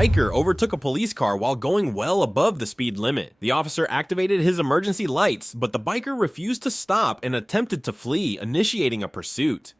biker overtook a police car while going well above the speed limit. The officer activated his emergency lights, but the biker refused to stop and attempted to flee, initiating a pursuit.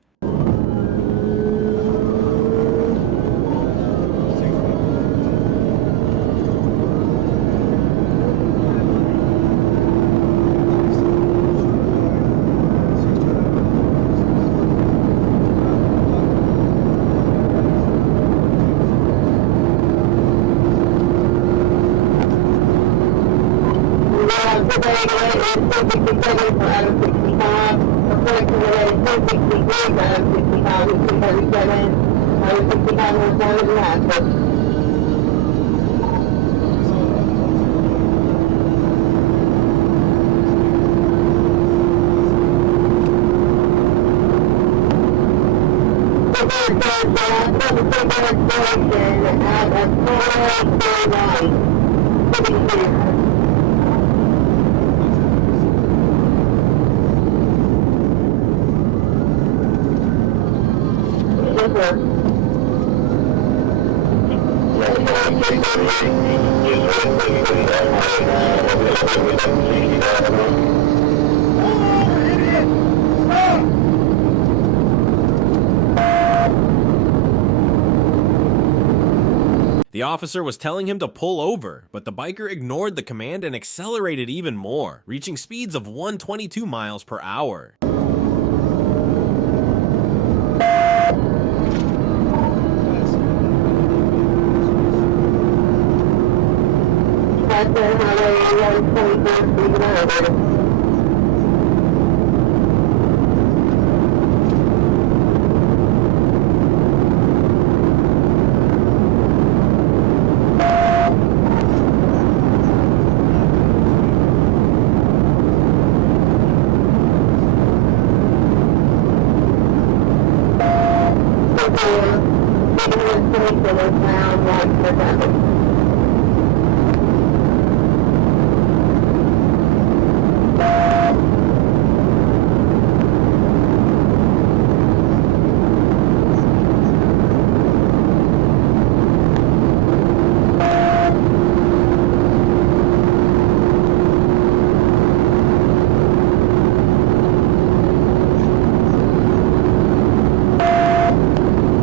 The officer was telling him to pull over, but the biker ignored the command and accelerated even more, reaching speeds of 122 miles per hour.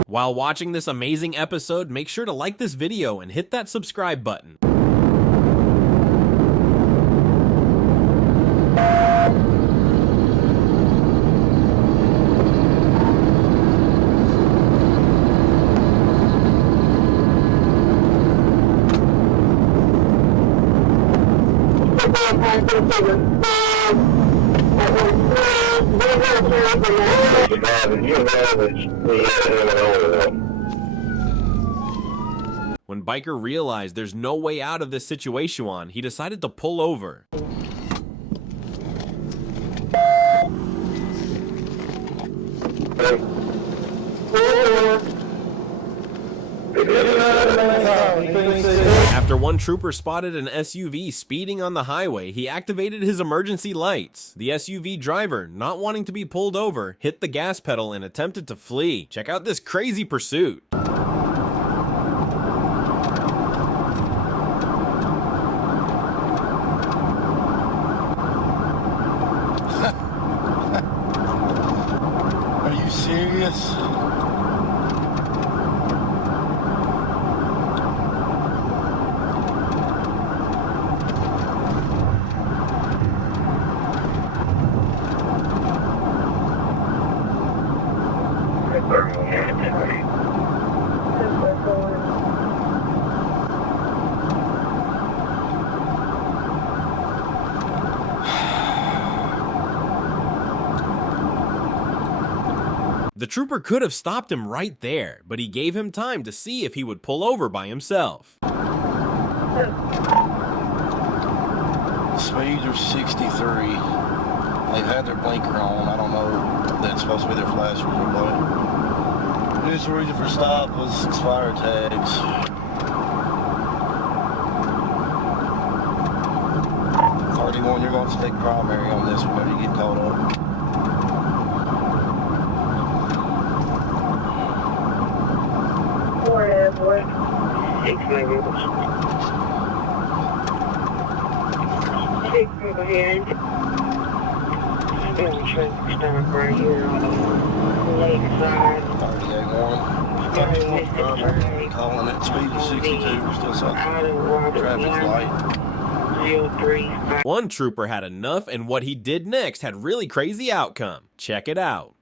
While watching this amazing episode, make sure to like this video and hit that subscribe button. When biker realized there's no way out of this situation, he decided to pull over. After one trooper spotted an SUV speeding on the highway, he activated his emergency lights. The SUV driver, not wanting to be pulled over, hit the gas pedal and attempted to flee. Check out this crazy pursuit. Are you serious? The trooper could have stopped him right there, but he gave him time to see if he would pull over by himself. Speeds are 63. They've had their blinker on. I don't know if that's supposed to be their flashers or what. His reason for stop was expired tags. 31, you're going to take primary on this whenever you get caught up. Six move ahead. Traffic stop right here on the lakeside. 38-1. Calling it speed of 62. We're still south. Traffic's light. 03. One trooper had enough, and what he did next had really crazy outcome. Check it out.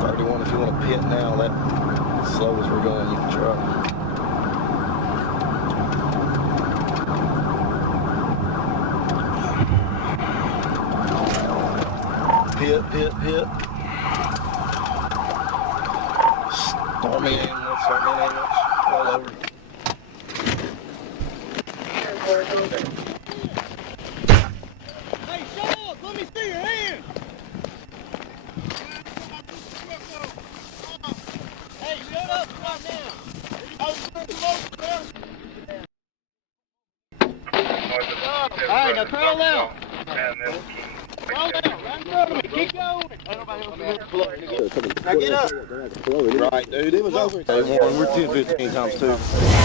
31, if you want to pit now, that as slow as we're going, you can try. Pit. Start me in, let's roll over. Hey, shut up! Let me see your hand! Hey, shut up right now! Alright, now turn out! Keep going! Now get up! Right, dude, it was over. We're 10-15 times 2.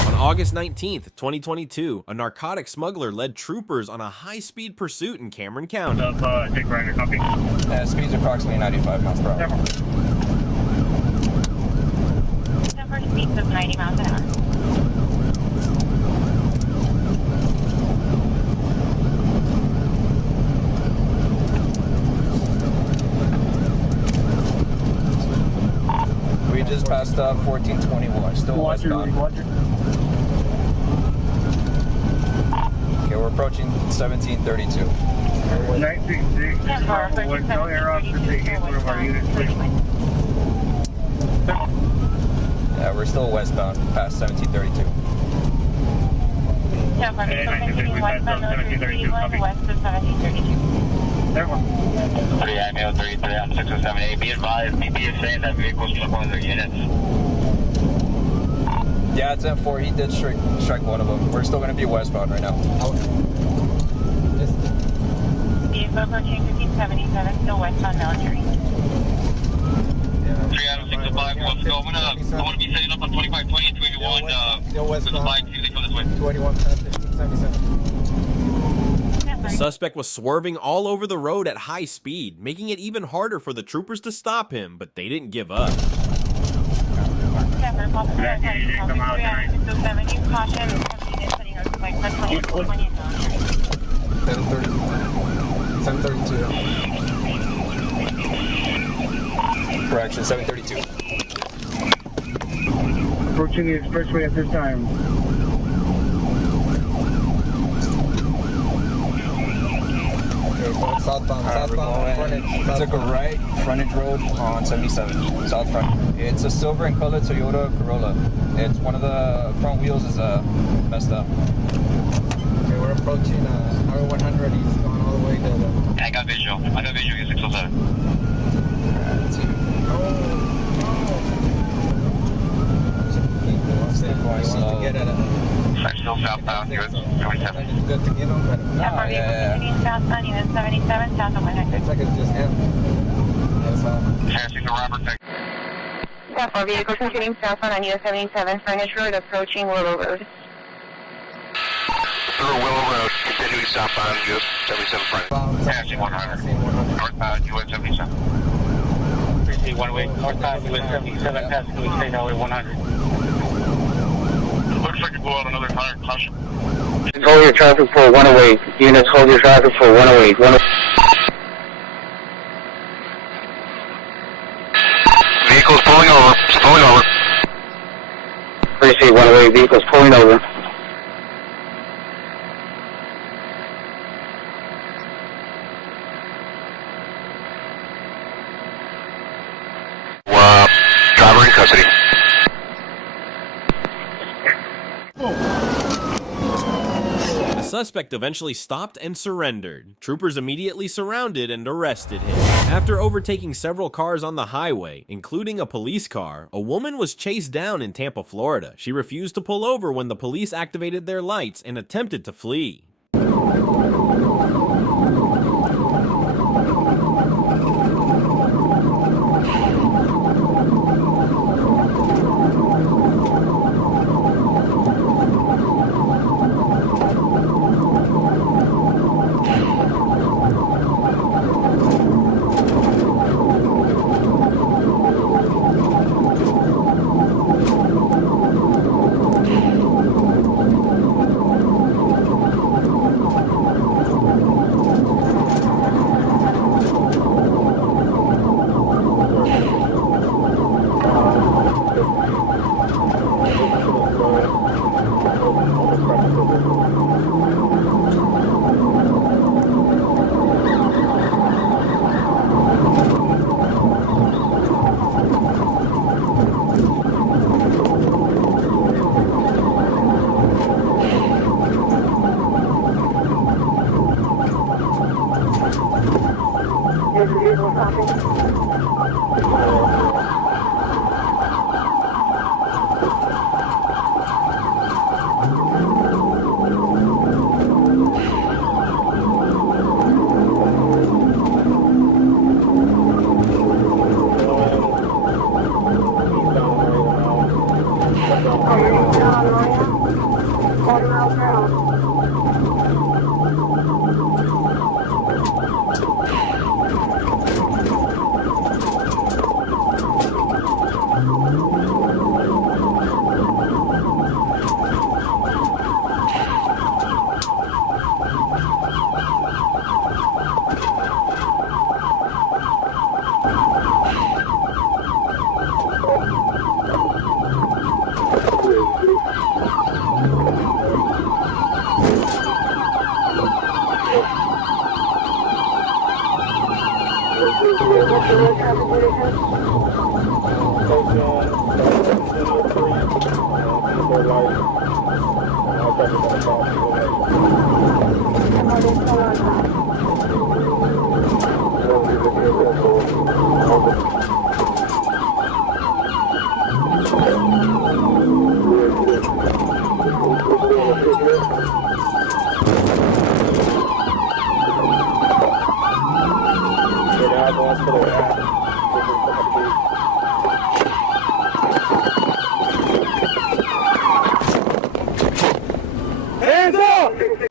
On August 19th, 2022, a narcotics smuggler led troopers on a high-speed pursuit in Cameron County. Take Ryder, copy. Speed's approximately 95 miles per hour. Number speeds of 90 miles an hour. We just passed 1421, still westbound. Okay, we're approaching 1732. 966, tell air officer to hit one of our units, please. Yeah, we're still westbound past 1732. Hey, 966, we passed 1732, copy. West of 1732. There one. 38-33 on 607A. Be advised, BP is saying that vehicles took one of their units. Yeah, it's M4. He did strike one of them. We're still going to be westbound right now. Vehicle approaching 1577, still westbound military. 3 out of 605, what's going on? I want to be setting up on 2520 and 281. Still westbound. They come this way. 21 past 1577. The suspect was swerving all over the road at high speed, making it even harder for the troopers to stop him, but they didn't give up. Caution, 732. Correction, 732. Approaching the expressway at this time. Southbound frontage. We took a right frontage road on 77, south front. It's a silver in color Toyota Corolla. It's one of the front wheels is messed up. Okay, we're approaching Highway 100. He's going all the way to the... I got visual. You 607. To get at it. Still southbound, US 77. Good to get on, but southbound, US 77, south of 100. it's like it's just him. That's all. Chassis to Robert, take. South 4 vehicles continuing southbound on US 77, frontage road approaching Willow Road. Through Willow Road, continuing southbound, US 77 front. Chassis 100. Northbound, US 77. 108, northbound, US 77, passing to State Highway 100. Looks like you blew out another tire. Caution. Hold your traffic for 108. Units, hold your traffic for 108. Vehicles pulling over. Pulling over. Appreciate 108 vehicles pulling over. Driver in custody. The suspect eventually stopped and surrendered. Troopers immediately surrounded and arrested him. After overtaking several cars on the highway, including a police car, a woman was chased down in Tampa, Florida. She refused to pull over when the police activated their lights and attempted to flee.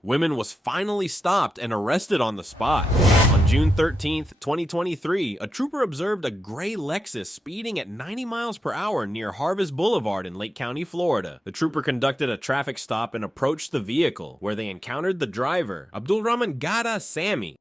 Women was finally stopped and arrested on the spot. On June 13th, 2023, a trooper observed a gray Lexus speeding at 90 miles per hour near Harvest Boulevard in Lake County, Florida. The trooper conducted a traffic stop and approached the vehicle, where they encountered the driver, Abdulrahman Gada Sami.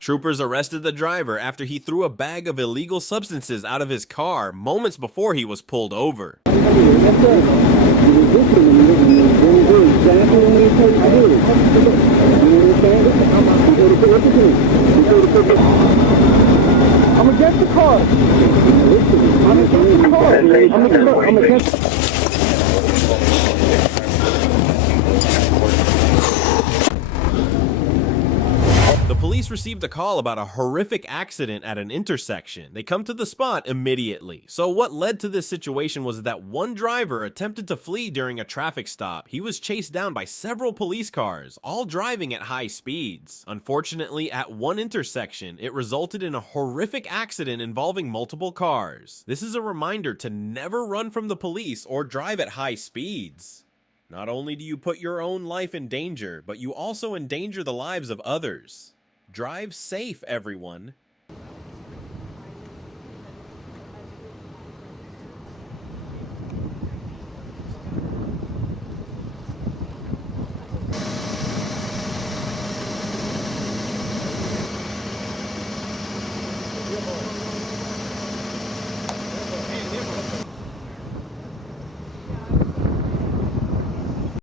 Troopers arrested the driver after he threw a bag of illegal substances out of his car moments before he was pulled over. I'm against the car. I'm against the car. I'm against. The police received a call about a horrific accident at an intersection. They come to the spot immediately. So what led to this situation was that one driver attempted to flee during a traffic stop. He was chased down by several police cars, all driving at high speeds. Unfortunately, at one intersection, it resulted in a horrific accident involving multiple cars. This is a reminder to never run from the police or drive at high speeds. Not only do you put your own life in danger, but you also endanger the lives of others. Drive safe, everyone.